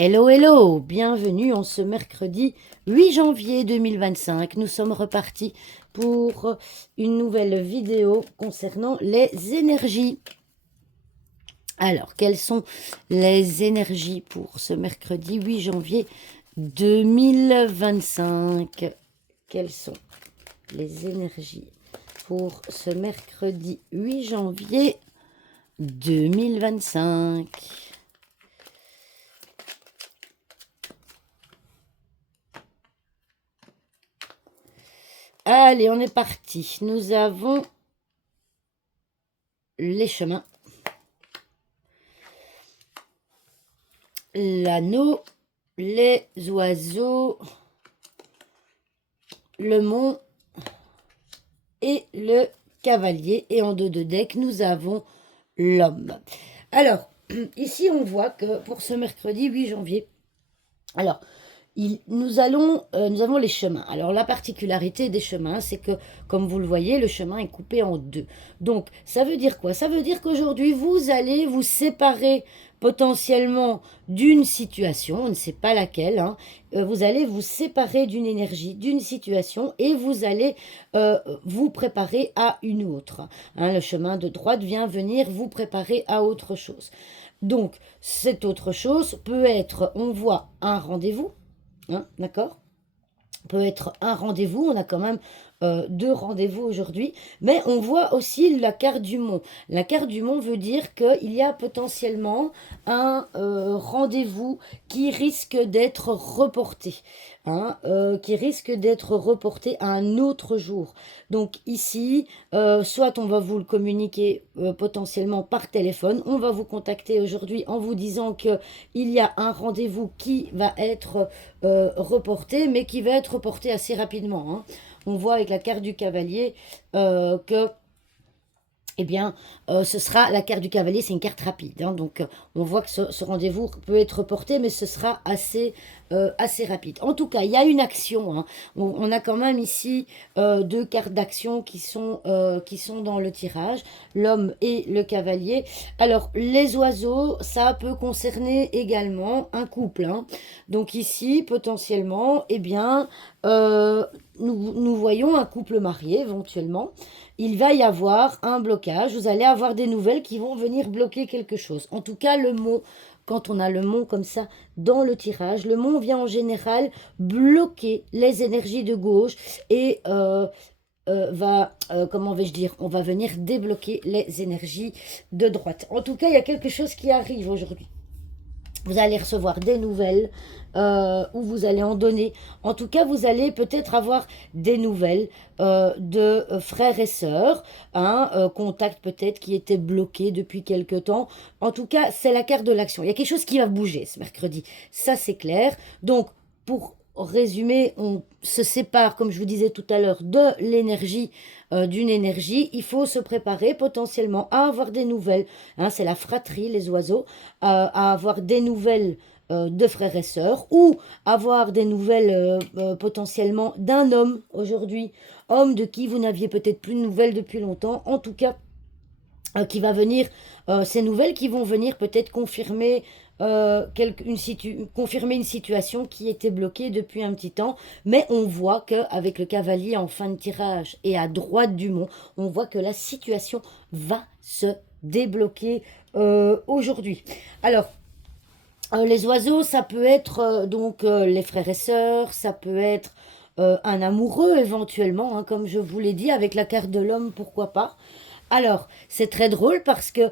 Hello, hello, bienvenue en ce mercredi 8 janvier 2025. Nous sommes repartis pour une nouvelle vidéo concernant les énergies. Alors, quelles sont les énergies pour ce mercredi 8 janvier 2025? Quelles sont les énergies pour ce mercredi 8 janvier 2025? Allez, on est parti. Nous avons les chemins, l'anneau, les oiseaux, le mont et le cavalier. Et en dos de deck, nous avons l'homme. Alors, ici, on voit que pour ce mercredi 8 janvier, alors, nous avons les chemins. Alors, la particularité des chemins, c'est que, comme vous le voyez, le chemin est coupé en deux. Donc, ça veut dire quoi? Ça veut dire qu'aujourd'hui, vous allez vous séparer potentiellement d'une situation, on ne sait pas laquelle, hein. Vous allez vous séparer d'une énergie, d'une situation, et vous allez vous préparer à une autre, hein. Le chemin de droite vient venir vous préparer à autre chose. Donc, cette autre chose peut être, on voit un rendez-vous, hein, d'accord? Peut être un rendez-vous, on a quand même deux rendez-vous aujourd'hui, mais on voit aussi la carte du mont. La carte du mont veut dire qu'il y a potentiellement un rendez-vous qui risque d'être reporté, hein, qui risque d'être reporté à un autre jour. Donc ici, soit on va vous le communiquer potentiellement par téléphone, on va vous contacter aujourd'hui en vous disant qu'il y a un rendez-vous qui va être reporté, mais qui va être reporté assez rapidement, hein. On voit avec la carte du cavalier que eh bien, ce sera la carte du cavalier, c'est une carte rapide, hein, donc on voit que ce rendez-vous peut être reporté, mais ce sera assez rapide. En tout cas, il y a une action, hein. On a quand même ici deux cartes d'action qui sont dans le tirage, l'homme et le cavalier. Alors, les oiseaux, ça peut concerner également un couple, hein. Donc ici, potentiellement, eh bien, nous voyons un couple marié éventuellement. Il va y avoir un blocage, vous allez avoir des nouvelles qui vont venir bloquer quelque chose. En tout cas, le mot, quand on a le mot comme ça dans le tirage, le mot vient en général bloquer les énergies de gauche et comment vais-je dire, on va venir débloquer les énergies de droite. En tout cas, il y a quelque chose qui arrive aujourd'hui. Vous allez recevoir des nouvelles ou vous allez en donner. En tout cas, vous allez peut-être avoir des nouvelles de frères et sœurs, hein, contacts peut-être qui étaient bloqués depuis quelque temps. En tout cas, c'est la carte de l'action. Il y a quelque chose qui va bouger ce mercredi. Ça, c'est clair. Donc, pour résumer, on se sépare, comme je vous disais tout à l'heure, de l'énergie, d'une énergie. Il faut se préparer potentiellement à avoir des nouvelles, hein, c'est la fratrie, les oiseaux, à avoir des nouvelles de frères et sœurs, ou avoir des nouvelles potentiellement d'un homme aujourd'hui, homme de qui vous n'aviez peut-être plus de nouvelles depuis longtemps, en tout cas qui va venir, ces nouvelles qui vont venir peut-être confirmer, confirmer une situation qui était bloquée depuis un petit temps, mais on voit qu'avec le cavalier en fin de tirage et à droite du mont, on voit que la situation va se débloquer aujourd'hui. Alors, les oiseaux, ça peut être donc les frères et sœurs, ça peut être un amoureux éventuellement, hein, comme je vous l'ai dit, avec la carte de l'homme, pourquoi pas. Alors, c'est très drôle parce que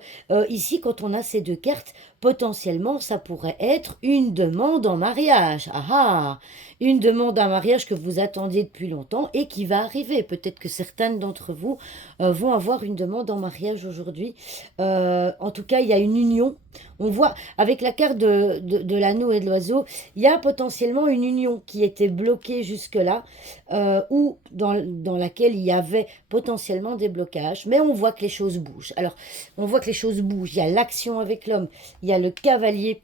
ici, quand on a ces deux cartes, potentiellement, ça pourrait être une demande en mariage. Ah ah, une demande en mariage que vous attendiez depuis longtemps et qui va arriver. Peut-être que certaines d'entre vous vont avoir une demande en mariage aujourd'hui. En tout cas, il y a une union. On voit avec la carte de l'anneau et de l'oiseau, il y a potentiellement une union qui était bloquée jusque-là, ou dans laquelle il y avait potentiellement des blocages. Mais on voit que les choses bougent. Alors, on voit que les choses bougent. Il y a l'action avec l'homme, il y a le cavalier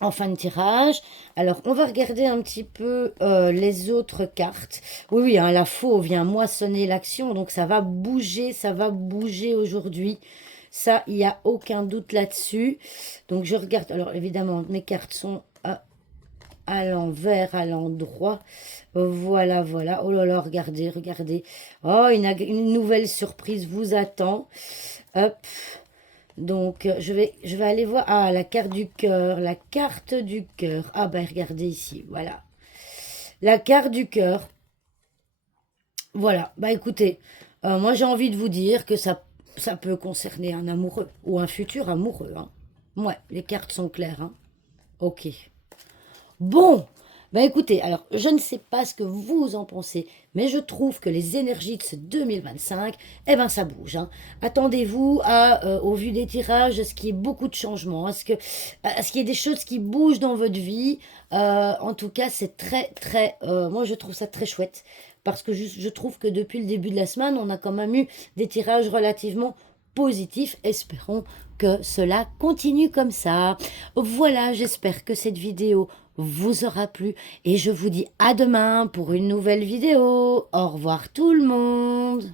en fin de tirage. Alors, on va regarder un petit peu les autres cartes. Oui, oui, hein, la faux vient moissonner l'action, donc ça va bouger aujourd'hui. Ça, il n'y a aucun doute là-dessus. Donc, je regarde. Alors, évidemment, mes cartes sont à à l'envers, à l'endroit. Voilà, voilà. Oh là là, regardez, regardez. Oh, une nouvelle surprise vous attend. Hop. Donc, je vais aller voir. Ah, la carte du cœur, la carte du cœur. Ah, ben, regardez ici, voilà. La carte du cœur. Voilà, bah écoutez, moi j'ai envie de vous dire que ça peut concerner un amoureux ou un futur amoureux, hein. Ouais, les cartes sont claires, hein. Ok. Bon, bah écoutez, alors je ne sais pas ce que vous en pensez, mais je trouve que les énergies de ce 2025, eh ben ça bouge, hein. Attendez-vous au vu des tirages, à ce qu'il y ait beaucoup de changements, à ce qu'il y ait des choses qui bougent dans votre vie. En tout cas, c'est moi je trouve ça très chouette, parce que je trouve que depuis le début de la semaine, on a quand même eu des tirages relativement positifs. Espérons que cela continue comme ça. Voilà, j'espère que cette vidéo vous aura plu et je vous dis à demain pour une nouvelle vidéo. Au revoir tout le monde.